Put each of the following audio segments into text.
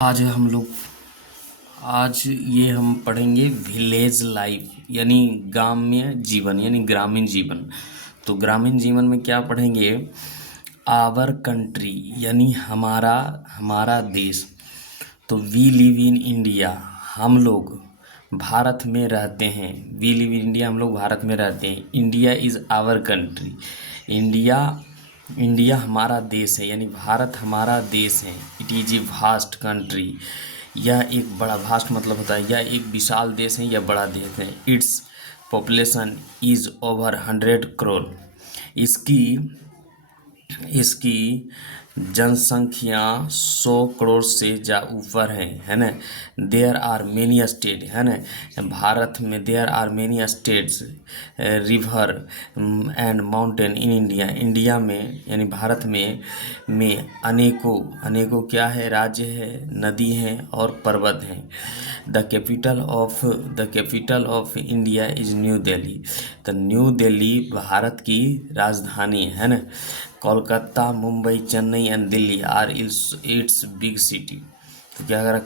आज ये हम पढ़ेंगे विलेज लाइफ यानी ग्राम्य जीवन यानी ग्रामीण जीवन। तो ग्रामीण जीवन में क्या पढ़ेंगे? आवर कंट्री यानी हमारा हमारा देश। तो वी लिव इन इंडिया, हम लोग भारत में रहते हैं। वी लिव इन इंडिया, हम लोग भारत में रहते हैं। India is our country. India India हमारा देश है यानी भारत हमारा देश है। It is a vast country, यह एक बड़ा, वास्ट मतलब होता है यह एक विशाल देश है, यह बड़ा देश है। Its population is over 100 crore. इसकी इसकी जनसंख्या 100 करोड़ से ऊपर है ना। देयर आर मेनी स्टेट, है ना, भारत में there are many states, river and mountain in India. India में यानी भारत में अनेकों क्या है, राज्य है, नदी हैं और पर्वत हैं। The capital of India is New Delhi. तो न्यू दिल्ली भारत की राजधानी है ना। Kolkata, Mumbai, Chennai and Delhi are its big city. तो क्या करा,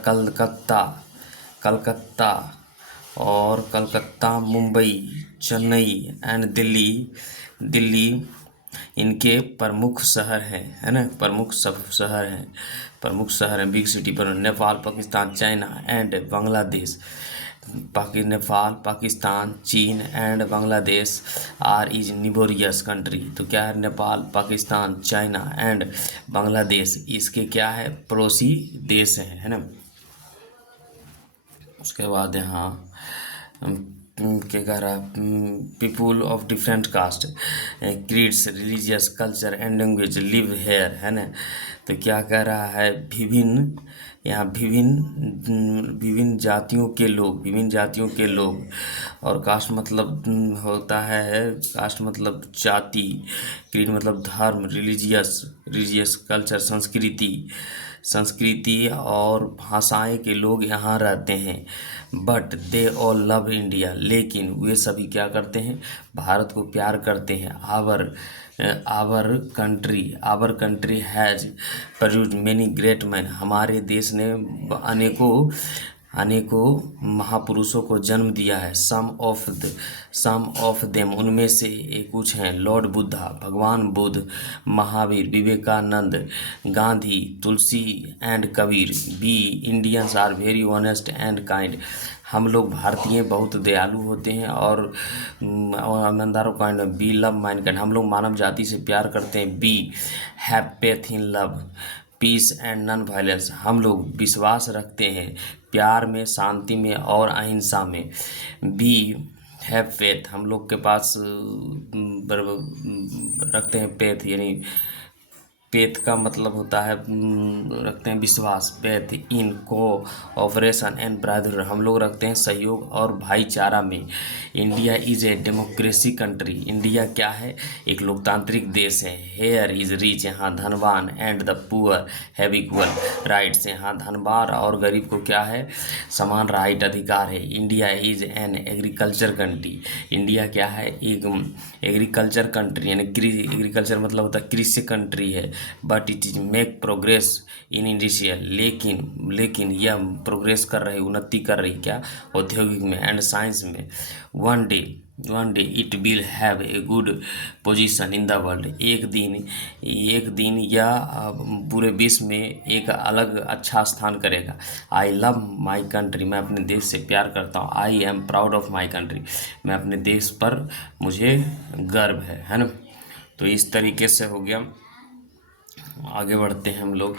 कलकत्ता, मुंबई, चेन्नई एंड दिल्ली इनके प्रमुख शहर हैं, है ना, प्रमुख शहर हैं बिग सिटी पर। Nepal, Pakistan, China and Bangladesh. नेपाल, पाकिस्तान, चीन and Bangladesh are is neighbouring country. तो क्या है, नेपाल, पाकिस्तान, चाइना एंड बांग्लादेश इसके क्या है, पड़ोसी देश हैं, है ना। उसके बाद यहाँ क्या कह रहा, people of different caste, creeds, religious, culture and language live here, है ना। तो क्या कह रहा है, विभिन्न जातियों के लोग और कास्ट मतलब होता है, कास्ट मतलब जाति, क्रीड मतलब धर्म, रिलीजियस कल्चर संस्कृति और भाषाएं के लोग यहाँ रहते हैं। But they all love India, लेकिन वे सभी क्या करते हैं, भारत को प्यार करते हैं। Our country has produced many great man. हमारे देश ने अनेकों महापुरुषों को जन्म दिया है। सम ऑफ देम उनमें से कुछ हैं, लॉर्ड बुद्धा, भगवान Buddha, Mahavir, Vivekananda, Gandhi, Tulsi and Kabir. We Indians are very honest and kind. हम लोग भारतीय बहुत दयालु होते हैं और ईमानदारों काइंड। बी लव मैनकाइंड, हम लोग मानव जाति से प्यार करते हैं। We have faith in love, peace and non violence, हम लोग विश्वास रखते हैं प्यार में, शांति में और अहिंसा में। बी हैव फेथ, हम लोग के पास रखते हैं फेथ, यानी पेथ का मतलब होता है रखते हैं विश्वास। Faith in cooperation and brotherhood, हम लोग रखते हैं सहयोग और भाईचारा में। India is a democracy country, India क्या है, एक लोकतांत्रिक देश है। हेयर इज़ रिच, यहाँ धनवान, and the poor have equal rights, यहाँ धनवान और गरीब को क्या है, समान राइट अधिकार है। India is an agriculture country, India क्या है, एक एग्रीकल्चर कंट्री यानी एग्रीकल्चर मतलब होता है कृषि कंट्री है। But it is make progress in industrial, लेकिन यह प्रोग्रेस कर रही, उन्नति कर रही क्या, औद्योगिक में एंड साइंस में। One day it will have a good position in the world, एक दिन यह पूरे विश्व में एक अलग अच्छा स्थान करेगा। आई लव माई कंट्री, मैं अपने देश से प्यार करता हूँ। I am proud of my country, मैं अपने देश पर मुझे गर्व है ना। तो इस तरीके से हो गया। आगे बढ़ते हैं हम लोग।